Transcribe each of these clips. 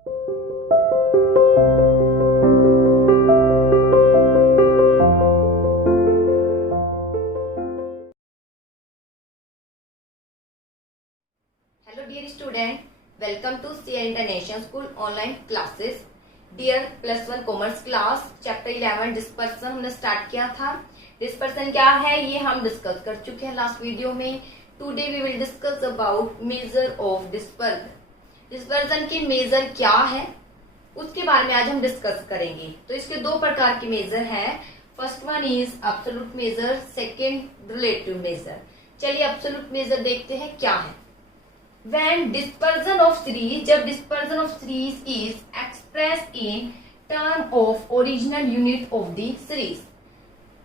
Hello dear student, welcome to CA International School online classes. Dear plus one commerce class chapter 11 dispersion हमने start किया था. Dispersion क्या है ये हम डिस्कस कर चुके हैं लास्ट वीडियो में. Today we will discuss about measure of dispersion. Dispersion की मेजर क्या है उसके बारे में आज हम डिस्कस करेंगे. तो इसके दो प्रकार के मेजर हैं. First one is absolute major, second relative major. चलिए एब्सोल्यूट मेजर देखते हैं क्या है. When dispersion of series, जब dispersion of series is expressed in term of original unit of the series.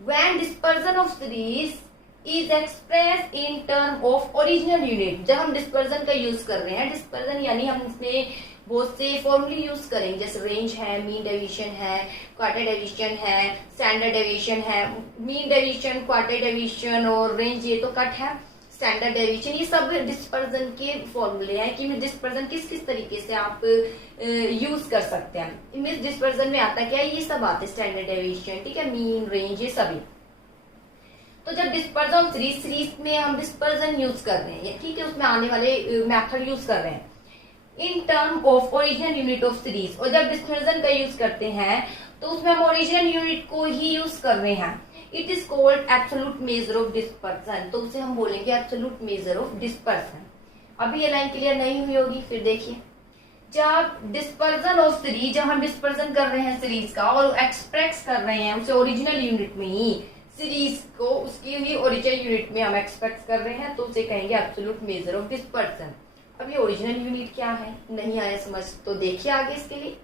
When dispersion of series is expressed in term of original unit, जब हम dispersion का use कर रहे हैं, dispersion यानी हम इसमें बहुत से फॉर्मूले यूज करेंगे जैसे रेंज है, मीन डेविएशन है, क्वार्टर डेविएशन है, स्टैंडर्ड डेविएशन है. मीन डेविएशन, क्वार्टर डेविएशन और रेंज ये तो कट है. स्टैंडर्ड डेविएशन ये सब डिस्पर्जन के फॉर्मूले हैं कि डिस्पर्जन किस किस तरीके से आप यूज कर सकते हैं. इमेज डिस्पर्जन में आता क्या है, ये सब आते हैं. स्टैंडर्ड डेविएशन, ठीक है, मीन, रेंज, ये सभी. तो जब डिस्पर्जन सीरीज में हम डिस्पर्जन यूज कर रहे हैं, ठीक है, उसमें आने वाले मेथड यूज कर रहे हैं इन term of original unit of series. और जब डिस्पर्जन का यूज करते हैं तो उसमें हम ओरिजिनल यूनिट को ही यूज कर रहे हैं. It is called absolute major of dispersion. तो उसे हम बोलेंगे एब्सोल्यूट मेजर ऑफ डिस्पर्सन. अभी ये लाइन क्लियर नहीं हुई होगी, फिर देखिए. जब डिस्पर्जन ऑफ सीरीज, जब हम डिस्पर्जन कर रहे हैं सीरीज का और एक्सप्रेस कर रहे हैं उसे ओरिजिनल यूनिट में ही, सीरीज को उसकी ही ओरिजिनल यूनिट में हम एक्सप्रेस कर रहे हैं, तो उसे कहेंगे एब्सोल्यूट मेजर ऑफ डिस्पर्सन. अब ये ओरिजिनल यूनिट क्या है, नहीं आया समझ तो देखिए आगे इसके लिए.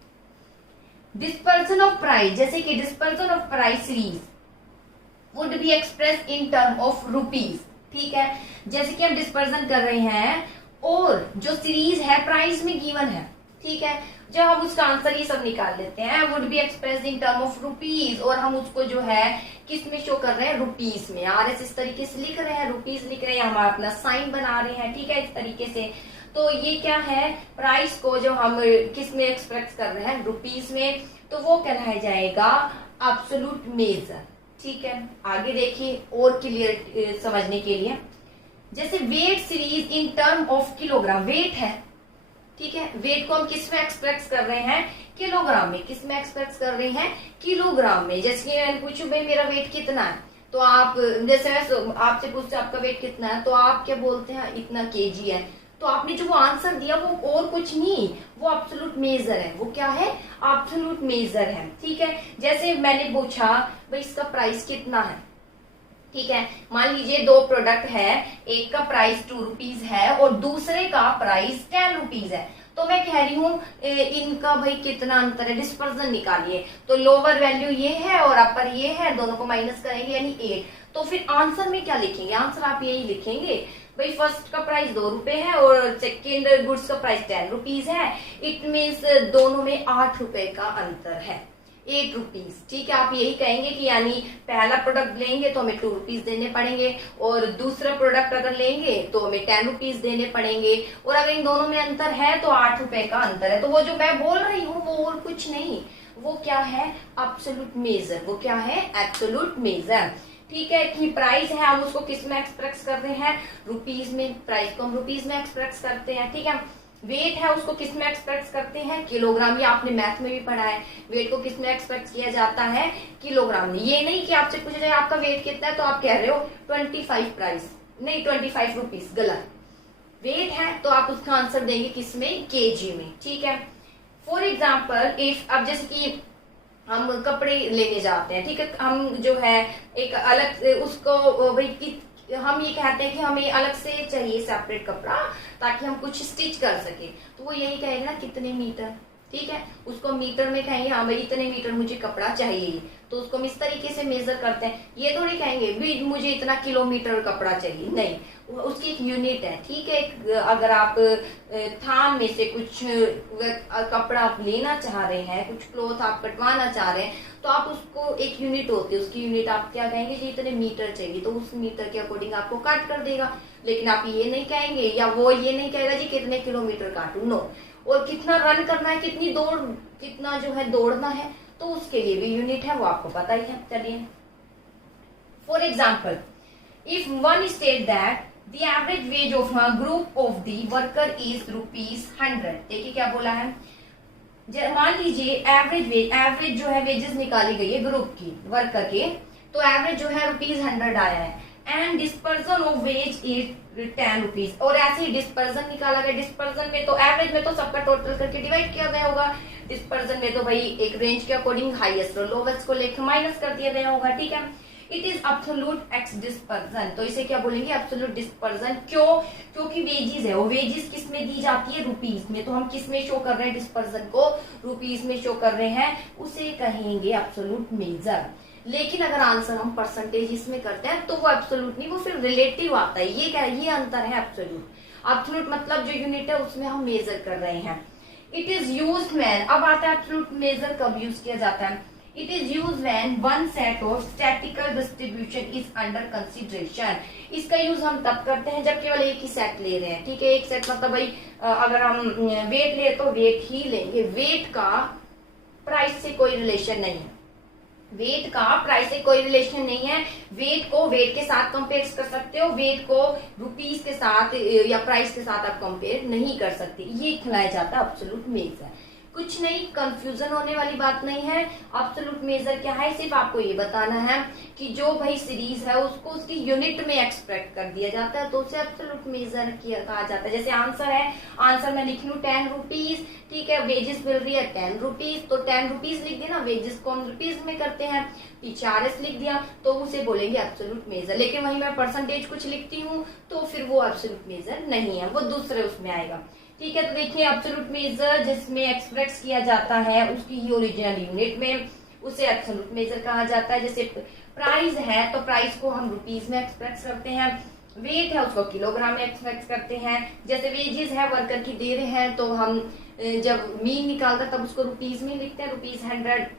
डिस्पर्सन ऑफ प्राइस, जैसे कि dispersion of price series would be express in term of rupees. ठीक है, जैसे कि हम डिस्पर्सन कर रहे हैं और जो सीरीज है प्राइस में गिवन है, ठीक है, जब हम उसका आंसर ये सब निकाल लेते हैं, would be express in term of rupees, और हम उसको जो है किस में शो कर रहे हैं, रुपीज में. RS इस तरीके से लिख रहे हैं, रुपीज लिख रहे हैं, हम अपना साइन बना रहे हैं, ठीक है, इस तरीके से. तो ये क्या है, प्राइस को जो हम किस में एक्सप्रेस कर रहे हैं, रुपीज में, तो वो कहलाया जाएगा एब्सोल्यूट मेजर. ठीक है, आगे देखिए और क्लियर समझने के लिए. जैसे weight series in term of kilogram, weight है, ठीक है, वेट को हम किस में एक्सप्रेस कर रहे हैं, किलोग्राम में. किस में एक्सप्रेस कर रहे हैं, किलोग्राम में. जैसे कि मैं पूछूं भाई मेरा वेट कितना है, तो आप जैसे मैं आपसे पूछते आपका वेट कितना है, तो आप क्या बोलते हैं, इतना केजी है. तो आपने जो वो आंसर दिया वो और कुछ नहीं, वो एब्सोल्यूट मेजर है. वो क्या है, एब्सोल्यूट मेजर है. ठीक है, जैसे मैंने पूछा भाई इसका प्राइस कितना है, ठीक है, मान लीजिए दो प्रोडक्ट है, एक का प्राइस 2 रुपीज है और दूसरे का प्राइस 10 रुपीज है. तो मैं कह रही हूँ इनका भाई कितना अंतर है, डिस्पर्जन निकालिए. तो लोअर वैल्यू ये है और अपर ये है, दोनों को माइनस करेंगे यानी 8. तो फिर आंसर में क्या लिखेंगे, आंसर आप यही लिखेंगे भाई फर्स्ट का प्राइस 2 रुपए है और सेकेंड गुड्स का प्राइस 10 रुपीज है. इट मीन्स दोनों में 8 रुपए का अंतर है, 8 रुपीज. ठीक है, आप यही कहेंगे कि यानी पहला प्रोडक्ट लेंगे तो हमें 2 रुपीज देने पड़ेंगे और दूसरा प्रोडक्ट अगर लेंगे तो हमें 10 रुपीज देने पड़ेंगे. और अगर इन दोनों में अंतर है तो 8 रुपए का अंतर है. तो वो जो मैं बोल रही हूँ वो और कुछ नहीं, वो क्या है, एब्सोल्यूट मेजर. वो क्या है, एब्सोल्यूट मेजर. ठीक है, कि प्राइस है हम उसको किस में एक्सप्रेस कर रहे हैं, रुपीज में. प्राइस को हम रुपीज में एक्सप्रेस करते हैं. ठीक है, वेट है उसको किस में एक्सप्रेस करते हैं, किलोग्राम. ये आपने मैथ में भी पढ़ा है, वेट को किस में एक्सप्रेस किया जाता है, किलोग्राम में. ये नहीं कि आपसे पूछा जाए आपका वेट कितना है तो आप कह रहे हो 25 प्राइस, नहीं 25 रुपीज, गलत. वेट है तो आप उसका आंसर देंगे किस में, केजी में. ठीक है, फॉर एग्जाम्पल इफ, अब जैसे कि हम कपड़े लेने जाते हैं, ठीक है, हम जो है एक अलग उसको भाई हम ये कहते हैं कि हमें अलग से चाहिए सेपरेट कपड़ा ताकि हम कुछ स्टिच कर सके. तो वो यही कहेगा ना कितने मीटर, ठीक है, उसको मीटर में कहेंगे हाँ भाई इतने मीटर मुझे कपड़ा चाहिए. तो उसको हम इस तरीके से मेजर करते हैं। ये थोड़ी कहेंगे भी मुझे इतना किलोमीटर कपड़ा चाहिए, नहीं, उसकी एक यूनिट है, ठीक है। अगर आप थान में से कुछ कपड़ा आप लेना चाह रहे हैं, कुछ क्लोथ आप कटवाना चाह रहे हैं, तो आप उसको एक यूनिट होती है, उसकी यूनिट आप क्या कहेंगे जी इतने मीटर चाहिए, तो उस मीटर के अकॉर्डिंग आपको काट कर देगा। लेकिन आप ये नहीं कहेंगे, या वो ये नहीं कहेगा जी कितने किलोमीटर काटू, नो। और कितना रन करना है, कितनी दौड़, कितना जो है दौड़ना है, तो उसके लिए भी यूनिट है, वो आपको पता ही है। चलिए for example, if one state that the average ways of a group of the worker is ₹100। देखिए क्या बोला है, मान लीजिए एवरेज जो है वेजेस निकाली गई है ग्रुप की, वर्कर के, तो एवरेज जो है ₹100 आया है, and dispersion of ways is ₹10। और ऐसे ही डिस्पर्सन निकाला गया। डिस्पर्सन में तो एवरेज में तो सबका टोटल करके डिवाइड किया गया होगा, डिस्पर्सन में तो भाई एक रेंज के अकॉर्डिंग हाईएस्ट और लोवेस्ट को लेकर माइनस कर दिया गया होगा, ठीक है। It is absolute x dispersion, तो इसे क्या बोलेंगे, एब्सोल्यूट डिस्पर्सन। क्यों? क्योंकि वेजेस है, वो वेजेस किस में दी जाती है, रुपीज में, तो हम किस में शो कर रहे हैं, डिस्पर्सन को रुपीज में शो कर रहे हैं, उसे कहेंगे एब्सोल्यूट मेजर। लेकिन अगर आंसर हम परसेंटेज इसमें करते हैं तो वो एब्सोल्यूट नहीं, वो फिर रिलेटिव आता है। ये क्या है, ये अंतर है एब्सोल्यूट। एब्सोल्यूट मतलब जो यूनिट है उसमें हम मेजर कर रहे हैं। इट इज यूज्ड व्हेन, अब आता है एब्सोल्यूट मेजर कब यूज किया जाता है। It is used when one set of statistical distribution is under consideration. इसका यूज हम तब करते हैं जब केवल एक ही सेट ले रहे हैं, ठीक है। एक सेट मतलब भाई अगर हम वेट ले तो वेट ही लेंगे, वेट का प्राइस से कोई रिलेशन नहीं है, वेट का प्राइस से कोई रिलेशन नहीं है। वेट को वेट के साथ कंपेयर कर सकते हो, वेट को रुपीस के साथ या प्राइस के साथ आप कंपेयर नहीं कर सकते। ये खिलाया जाता है एब्सोल्यूट मेजर। कुछ नहीं, कंफ्यूजन होने वाली बात नहीं है। एब्सोल्यूट मेजर क्या है, सिर्फ आपको ये बताना है कि जो भाई सीरीज है उसको उसकी यूनिट में एक्सप्रेस कर दिया जाता है, तो उसे एब्सोल्यूट मेजर कहा जाता है। जैसे आंसर है, आंसर में लिख लूं ₹10, ठीक है, वेजेस मिल रही है ₹10, तो ₹10 लिख देना, वेजेस को हम रुपीज में करते हैं, पीछे RS लिख दिया, तो उसे बोलेंगे एब्सोल्यूट मेजर। लेकिन वही मैं परसेंटेज कुछ लिखती हूँ तो फिर वो एब्सोल्यूट मेजर नहीं है, वो दूसरे उसमें आएगा, ठीक है। तो देखिए एब्सोल्यूट मेजर जिसमें एक्सप्रेस किया जाता है उसकी ही ओरिजिनल यूनिट में, उसे एब्सोल्यूट मेजर कहा जाता है। जैसे प्राइस है तो प्राइस को हम रुपीज में एक्सप्रेस करते हैं, वेट है उसको किलोग्राम में एक्सप्रेस करते हैं। जैसे वेजेस है वर्कर की दे रहे हैं तो हम जब मीन निकालते तब उसको रुपीज में लिखते हैं, ₹100।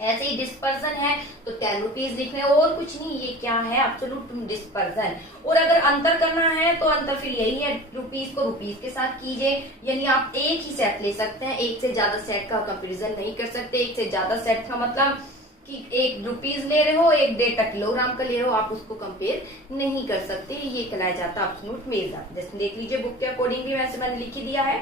ऐसे ही डिस्पर्सन है तो ₹10 लिख रहे हैं, और कुछ नहीं, ये क्या है, एब्सोल्यूट डिस्पर्सन। और अगर अंतर करना है तो अंतर फिर यही है, रुपीज को रुपीज के साथ कीजिए, यानी आप एक ही सेट ले सकते हैं, एक से ज्यादा सेट का कंपैरिजन नहीं कर सकते। एक से ज्यादा सेट का मतलब कि एक रुपीज ले रहे हो, एक डेटा किलोग्राम का ले रहे हो, आप उसको कंपेयर नहीं कर सकते। ये कहलाया जाता है एब्सोल्यूट मेजर। जैसे देख लीजिए बुक के अकॉर्डिंग भी वैसे मैंने लिख ही दिया है,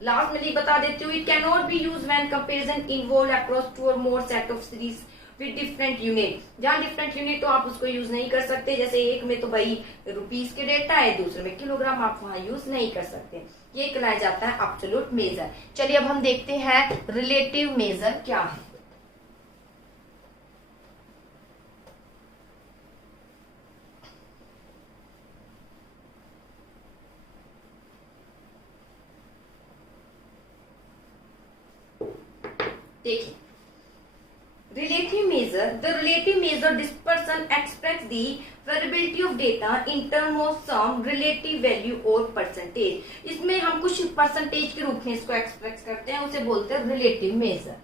लास्ट में लिख बता देती हूँ। It can not be use when comparison involve across 2 और more set of series with different unit. जहां डिफरेंट यूनिट तो आप उसको यूज नहीं कर सकते, जैसे एक में तो भाई रुपीज के डेटा है, दूसरे में किलोग्राम, आप वहां यूज नहीं कर सकते। ये कहलाया जाता है एब्सोल्यूट मेजर। चलिए अब हम देखते हैं रिलेटिव मेजर क्या है। देखिए relative measure, the relative measure dispersion express the variability of data in term of some relative value और percentage। इसमें हम कुछ परसेंटेज के रूप में इसको एक्सप्रेस करते हैं, उसे बोलते हैं रिलेटिव मेजर।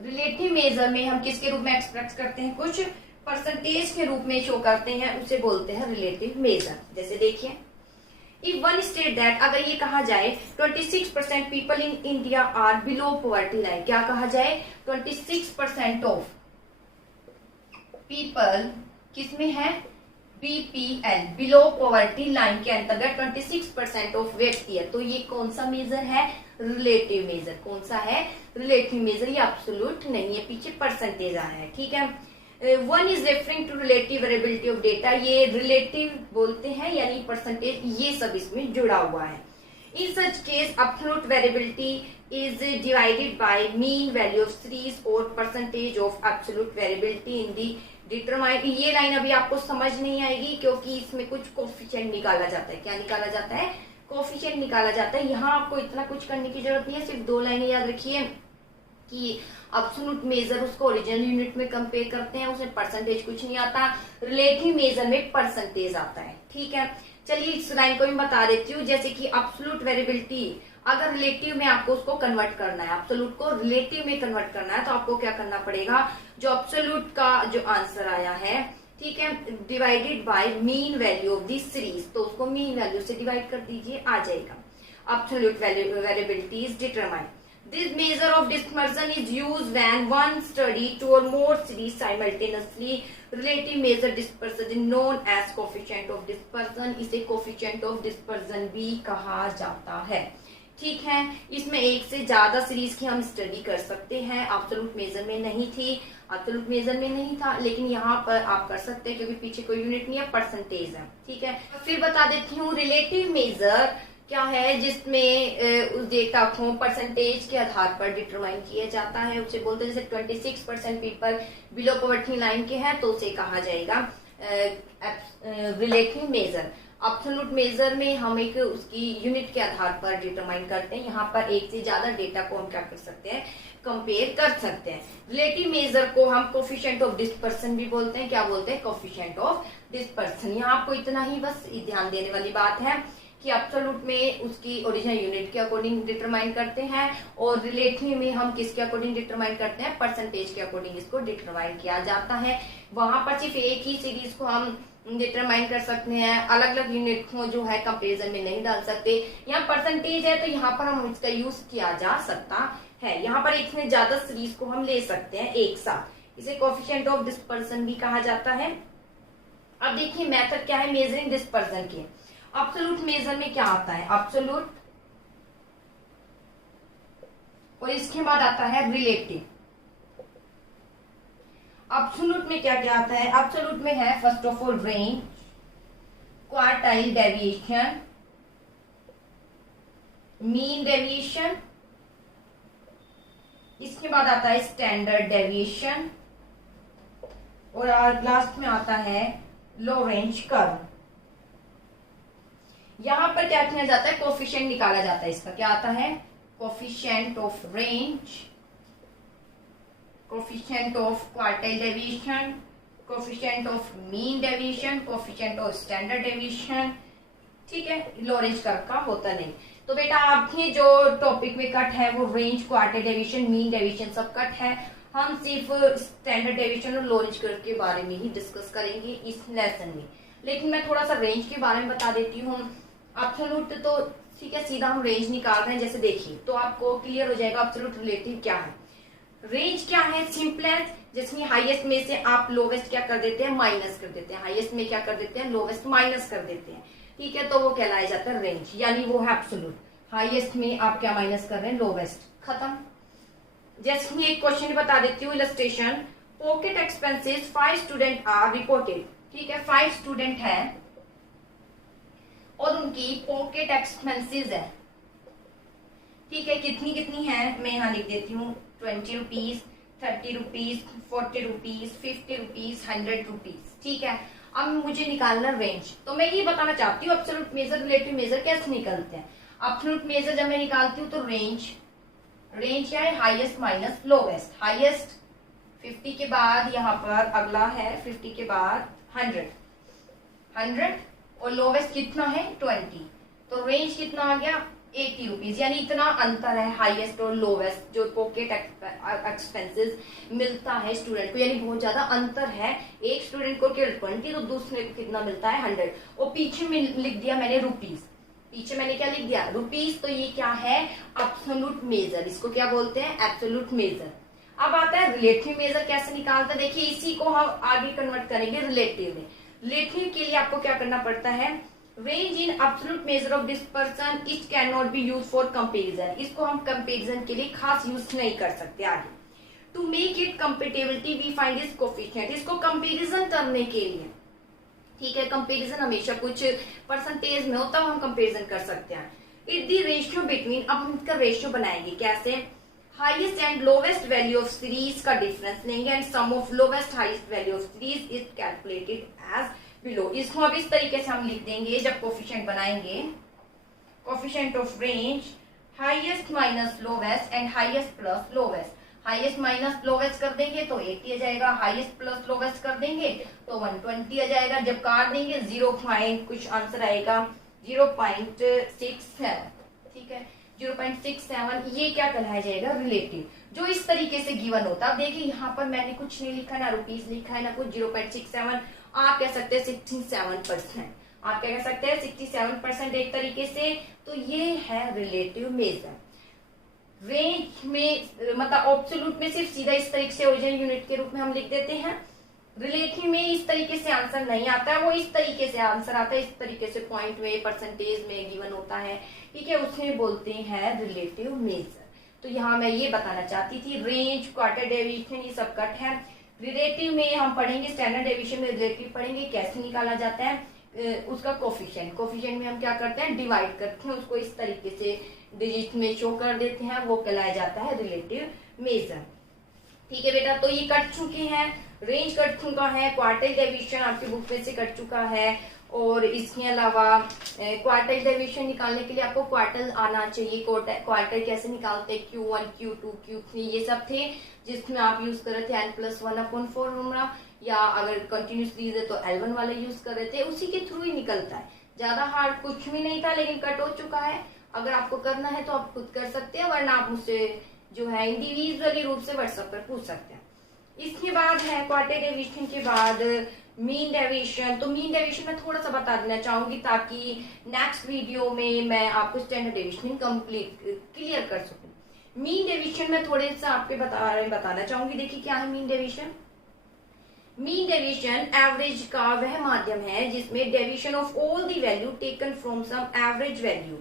रिलेटिव मेजर में हम किसके रूप में एक्सप्रेस करते हैं, कुछ परसेंटेज के रूप में शो करते हैं, उसे बोलते हैं रिलेटिव मेजर। जैसे देखिए If one state that, अगर ये कहा जाए 26% people in India are below poverty line, क्या कहा जाए 26% of people किसमें है, BPL below poverty line के अंतर्गत 26% ऑफ व्यक्ति है, तो ये कौन सा मेजर है, रिलेटिव मेजर। कौन सा है, रिलेटिव मेजर। ये एब्सोल्यूट नहीं है, पीछे परसेंटेज आया है, ठीक है। One is referring to relative variability of data, ये रिलेटिव बोलते हैं यानी परसेंटेज, ये सब इसमें जुड़ा हुआ है। In such case absolute variability is divided by mean value of series और percentage of absolute variability in the determine. ये लाइन अभी आपको समझ नहीं आएगी क्योंकि इसमें कुछ कोफिशिएंट निकाला जाता है। क्या निकाला जाता है, कोफिशिएंट निकाला जाता है। यहाँ आपको इतना कुछ करने की जरूरत नहीं है, सिर्फ 2 लाइनें याद रखिए कि एब्सोल्यूट मेजर उसको ओरिजिनल यूनिट में कंपेयर करते हैं, उसमें परसेंटेज कुछ नहीं आता, रिलेटिव मेजर में परसेंटेज आता है। ठीक है, चलिए इस लाइन को मैं बता देती हूँ। जैसे कि एब्सोल्यूट वेरिएबिलिटी अगर रिलेटिव में आपको उसको कन्वर्ट करना है, एब्सोल्यूट को रिलेटिव में कन्वर्ट करना है, तो आपको क्या करना पड़ेगा, जो एब्सोल्यूट का जो आंसर आया है, ठीक है, divided by mean value of this series, तो उसको मीन वैल्यू से डिवाइड कर दीजिए, आ जाएगा। Absolute variability is determined. This measure of dispersion is used when one study 2 or more series simultaneously. Relative measure dispersion is known as coefficient of dispersion. इसे coefficient of dispersion भी कहा जाता है। ठीक है, इसमें एक से ज्यादा सीरीज की हम स्टडी कर सकते हैं। एब्सोल्यूट मेजर में नहीं थी, एब्सोल्यूट मेजर में नहीं था, लेकिन यहाँ पर आप कर सकते हैं क्योंकि पीछे कोई यूनिट नहीं है, परसेंटेज है। ठीक है, फिर बता देती हूँ रिलेटिव मेजर क्या है, जिसमें उस डेटा को परसेंटेज के आधार पर डिटरमाइन किया जाता है। उसे बोलते हैं, जैसे 26% पीपल बिलो पॉवर्टी लाइन के हैं, तो उसे कहा जाएगा रिलेटिव मेजर। एब्सोल्यूट मेजर में हम एक उसकी यूनिट के आधार पर डिटरमाइन करते हैं। यहाँ पर एक से ज्यादा डेटा को हम क्या कर सकते हैं, कंपेयर कर सकते हैं। रिलेटिव मेजर को हम कोफिशिएंट ऑफ डिस्पर्सन भी बोलते हैं। क्या बोलते हैं, कोफिशिएंट ऑफ डिस्पर्सन। यहाँ आपको इतना ही बस ध्यान देने वाली बात है कि एब्सोल्यूट में उसकी ओरिजिनल यूनिट के अकॉर्डिंग डिटरमाइन करते हैं, और रिलेटिव में हम किसके अकॉर्डिंग डिटरमाइन करते हैं, परसेंटेज के अकॉर्डिंग इसको डिटरमाइन किया जाता है। वहां पर सिर्फ एक ही सीरीज को हम डिटरमाइन कर सकते हैं, अलग अलग यूनिट को जो है कंपेरिजन में नहीं डाल सकते। यहाँ परसेंटेज है तो यहाँ पर हम इसका यूज किया जा सकता है। यहाँ पर एक से ज्यादा सीरीज को हम ले सकते हैं एक साथ, इसे कोफिशिएंट ऑफ डिस्पर्सन भी कहा जाता है। अब देखिए मेथड क्या है मेजरिंग डिस्पर्सन की। एब्सोल्यूट मेजर में क्या आता है, एब्सोल्यूट, और इसके बाद आता है रिलेटिव। एब्सोल्यूट में क्या क्या आता है, एब्सोल्यूट में है first of all range, quartile deviation, mean deviation, इसके बाद आता है स्टैंडर्ड डेविएशन, और लास्ट में आता है लॉरेंज कर्व। यहां पर क्या किया जाता है, कोफिशिएंट निकाला जाता है। इसका क्या आता है, coefficient of range, coefficient of quartile deviation, coefficient of mean deviation, coefficient of standard deviation. ठीक है, लॉरेंज कर्व का होता नहीं। तो बेटा आपके जो टॉपिक में कट है वो range, quartile deviation, mean deviation सब कट है। हम सिर्फ स्टैंडर्ड डेविएशन और लॉरेंज कर्व के बारे में ही डिस्कस करेंगे इस लेसन में। लेकिन मैं थोड़ा सा रेंज के बारे में बता देती हूँ। एब्सोल्यूट तो ठीक है, सीधा हम रेंज निकाल रहे हैं, जैसे देखिए तो आपको क्लियर हो जाएगा एब्सोल्यूट रिलेटिव क्या है। रेंज क्या है, सिंपलेस्ट, जिसमें हाईएस्ट में से आप लोवेस्ट क्या कर देते हैं, माइनस कर देते हैं। हाईएस्ट में क्या कर देते हैं, लोवेस्ट माइनस कर देते हैं। ठीक है, तो वो कहलाया जाता है रेंज, यानी वो है एब्सोल्यूट। हाईएस्ट में आप क्या माइनस कर रहे हैं, लोवेस्ट, खत्म। जैसे मैं एक क्वेश्चन बता देती हूँ, illustration, pocket expenses 5 student are reported. ठीक है, 5 स्टूडेंट है और उनकी पॉकेट एक्सपेंसेस है। ठीक है, कितनी कितनी है मैं यहाँ लिख देती हूँ, 20 rupees, 30 rupees, 40 rupees, 50 rupees, 100 rupees. ठीक है, अब मुझे निकालना रेंज। तो मैं ये बताना चाहती हूँ एब्सोल्यूट मेजर, रिलेटिव मेजर कैसे निकलते हैं। एब्सोल्यूट मेजर जब मैं निकालती हूँ तो रेंज, रेंज क्या है, हाईएस्ट माइनस लोवेस्ट। हाईएस्ट 50 के बाद यहाँ पर अगला है 50 के बाद 100 और लोवेस्ट कितना है 20, तो रेंज कितना आ गया 80 रुपीज। यानी इतना अंतर है हाईएस्ट और लोवेस्ट जो पॉकेट एक्सपेंसेस मिलता है स्टूडेंट को, यानी बहुत ज्यादा अंतर है। एक स्टूडेंट को केवल 20 तो दूसरे को कितना मिलता है 100। और पीछे में लिख दिया मैंने रुपीज, पीछे मैंने क्या लिख दिया रुपीज, तो ये क्या है एब्सोल्यूट मेजर, इसको क्या बोलते हैं एब्सोल्यूट मेजर। अब आता है रिलेटिव मेजर कैसे निकालते हैं, देखिए इसी को हम आगे कन्वर्ट करेंगे रिलेटिव में। रिलेटिव के लिए आपको क्या करना पड़ता है, range in absolute major of dispersion it can not be use for comparison. इसको हम कंपेरिजन के लिए खास यूज नहीं कर सकते आगे। To make it compatibility we find is coefficient, इसको कंपेरिजन करने के लिए, ठीक है, कंपेरिजन हमेशा कुछ परसेंटेज में होता है, हम कंपेरिजन कर सकते हैं। इट दी रेशियो बिटवीन, अब हम इसका रेशियो बनाएंगे कैसे, highest and lowest value of series का डिफरेंस लेंगे and sum of lowest highest value of series is calculated as below. इसको अब इस तरीके से हम लिख देंगे जब कोफिशिएंट बनाएंगे, coefficient of range, highest minus lowest and highest plus lowest. Highest minus lowest कर देंगे तो 80 आ जाएगा, हाईएस्ट प्लस लोवेस्ट कर देंगे तो 120 आ जाएगा। जब काट देंगे 0 कुछ आंसर आएगा 0.67, ठीक है 0.67। ये क्या कहलाया जाएगा, रिलेटिव, जो इस तरीके से गिवन होता है। देखिए यहाँ पर मैंने कुछ नहीं लिखा, ना रुपीज लिखा है ना कुछ, 0.67। आप कह सकते हैं 67%, आप क्या कह सकते हैं 67% एक तरीके से। तो ये है रिलेटिव मेजर। रेंज में मतलब एब्सोल्यूट में सिर्फ सीधा इस तरीके से ओरिजिनल यूनिट के रूप में हम लिख देते हैं। रिलेटिव में इस तरीके से आंसर नहीं आता है, वो इस तरीके से आंसर आता है, इस तरीके से पॉइंट में परसेंटेज में गिवन होता है, ठीक है, उसमें बोलते हैं रिलेटिव मेजर। तो यहाँ मैं ये बताना चाहती थी, रेंज, क्वार्टर डेविएशन ये सब कट है। रिलेटिव में हम पढ़ेंगे, स्टैंडर्ड डेविएशन में रिलेटिव पढ़ेंगे कैसे निकाला जाता है, उसका कोफिशिएंट। कोफिशिएंट में हम क्या करते हैं, डिवाइड करते हैं, उसको इस तरीके से डिजिट में शो कर देते हैं, वो कहलाया जाता है रिलेटिव मेजर। ठीक है बेटा, तो ये कट चुके हैं, रेंज कट चुका है, क्वार्टाइल डेविएशन आपकी बुक में से कट चुका है, और इसके अलावा क्वार्टाइल डेविएशन निकालने के लिए आपको क्वार्टल आना चाहिए। क्वार्टाइल कैसे निकालते हैं, Q1, Q2, Q3 ये सब थे जिसमें आप यूज कर रहे थे n+1/4 फॉर्मूला, या अगर कंटिन्यूस सीरीज है तो L1 वाला यूज कर रहे थे, उसी के थ्रू ही निकलता है। ज्यादा हार्ड कुछ भी नहीं था, लेकिन कट हो चुका है। अगर आपको करना है तो आप खुद कर सकते हैं, वरना आप मुझसे जो है इंडिविजुअली रूप से व्हाट्सएप पर पूछ सकते हैं। इसके बाद है क्वार्टाइल डेविएशन के बाद मीन डेविएशन। तो मीन डेविएशन में थोड़ा सा बता देना चाहूंगी ताकि नेक्स्ट वीडियो में मैं आपको स्टैंडर्ड डेविएशन कंप्लीट क्लियर कर सकूं। मीन डेविएशन में थोड़े सा आपके बताना चाहूंगी। देखिए क्या है mean deviation. Mean deviation average का वह माध्यम है जिसमें deviation of all the value taken from some average value,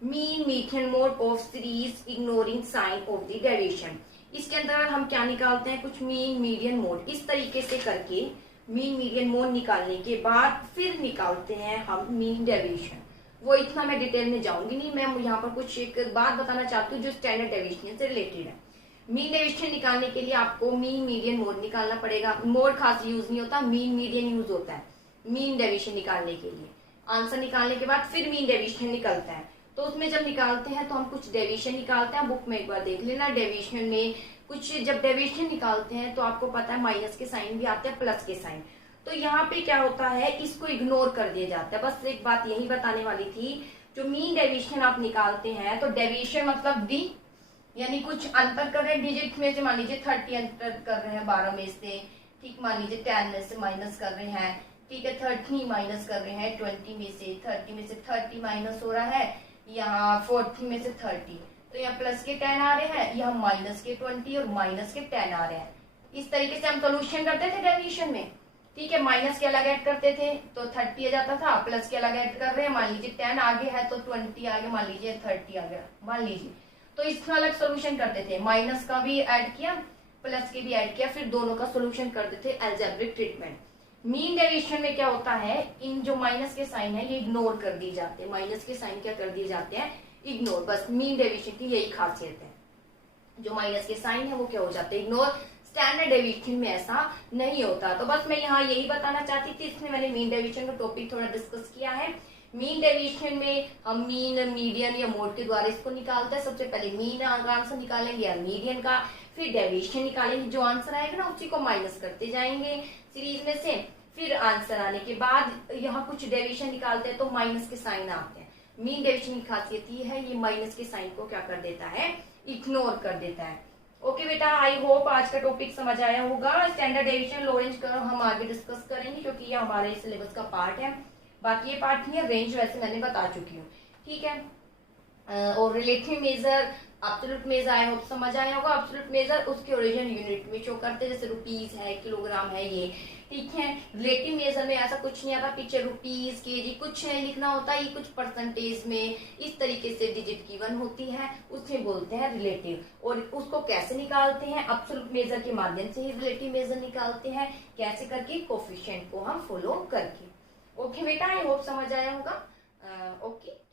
mean, median mode of series ignoring sign of the deviation. इसके अंदर हम क्या निकालते हैं, कुछ मीन, मीडियन मोड, इस तरीके से करके मीन, मीडियन मोड निकालने के बाद फिर निकालते हैं हम मीन डेविएशन। वो इतना मैं डिटेल में जाऊंगी नहीं, मैं यहाँ पर कुछ एक बात बताना चाहती हूँ जो स्टैंडर्ड डेविएशन से रिलेटेड है। मीन डेविएशन निकालने के लिए आपको मीन, मीडियन, मोड निकालना पड़ेगा। मोड खास यूज नहीं होता, मीन, मीडियन यूज होता है मीन डेविएशन निकालने के लिए। आंसर निकालने के बाद फिर मीन डेविएशन निकलता है। तो उसमें जब निकालते हैं तो हम कुछ डेविएशन निकालते हैं, बुक में एक बार देख लेना। डेविएशन में कुछ जब डेविएशन निकालते हैं तो आपको पता है माइनस के साइन भी आते हैं, प्लस के साइन। तो यहाँ पे क्या होता है, इसको इग्नोर कर दिया जाता है। बस एक बात यही बताने वाली थी, जो मीन डेविएशन आप निकालते हैं तो डेविएशन मतलब डी, यानी कुछ अंतर कर रहे हैं डिजिट में से, मान लीजिए 30 अंतर कर रहे हैं 12 में से, ठीक, मान लीजिए 10 में से माइनस कर रहे हैं, ठीक है, 30 माइनस कर रहे हैं 20 में से, 30 में से 30 माइनस हो रहा है, यहाँ 40 में से 30, तो यहाँ प्लस के 10 आ रहे हैं, यहाँ माइनस के 20 और माइनस के 10 आ रहे हैं। इस तरीके से हम सोल्यूशन करते थे डेविएशन में, ठीक है। माइनस के अलग ऐड करते थे तो 30 आ जाता था, प्लस के अलग ऐड कर रहे हैं, मान लीजिए 10 आगे है तो 20 आगे, मान लीजिए 30 आ गया, मान लीजिए, तो इसका अलग सोल्यूशन करते थे। माइनस का भी ऐड किया, प्लस के भी ऐड किया, फिर दोनों का सोल्यूशन करते थे अलजेब्रिक ट्रीटमेंट। मीन डेविएशन में क्या होता है, इन जो माइनस के साइन है ये इग्नोर कर दिए जाते हैं, माइनस के साइन क्या कर दिए जाते हैं, इग्नोर। बस मीन डेविएशन की यही खासियत है, जो माइनस के साइन है वो क्या हो जाते हैं, इग्नोर। स्टैंडर्ड डेविएशन में ऐसा नहीं होता। तो बस मैं यहाँ यही बताना चाहती थी, इसमें मैंने मीन डेविएशन का टॉपिक थोड़ा डिस्कस किया है। मीन डेविएशन में हम मीन, मीडियन या मोड के द्वारा इसको निकालते हैं। सबसे पहले मीन का आंसर निकालेंगे या मीडियन का, फिर डेविएशन निकालेंगे, जो आंसर आएगा ना उसी को माइनस करते जाएंगे सीरीज में से। फिर आंसर आने के बाद यहाँ कुछ डेविएशन निकालते हैं तो माइनस के साइन आते हैं। मीन डेविएशन की खासियत ये है, ये माइनस के साइन को क्या कर देता है, इग्नोर कर देता है। ओके बेटा, आई होप आज का टॉपिक समझ आया होगा। स्टैंडर्ड डेविएशन, लोरेंज कर्व हम आगे डिस्कस करेंगे क्योंकि ये हमारे सिलेबस का पार्ट है। बाकी ये पार्ट नहीं है, रेंज वैसे मैंने बता चुकी हूँ, ठीक है। और relative major, absolute major I hope समझ आया होगा। एब्सोल्यूट मेजर उसके ओरिजिनल यूनिट में शो करते हैं, जैसे रुपीज है, किलोग्राम है, ये ठीक है। रिलेटिव मेजर में ऐसा कुछ नहीं आता, पीछे रुपीज, केजी कुछ है लिखना होता है, ये कुछ परसेंटेज में इस तरीके से डिजिट गिवन होती है, उसमें बोलते हैं रिलेटिव। और उसको कैसे निकालते हैं, एब्सोल्यूट मेजर के माध्यम से ही रिलेटिव मेजर निकालते हैं, कैसे करके, कोफिशिएंट को हम फॉलो करके। ओके बेटा, आई होप समझ आया होगा। ओके।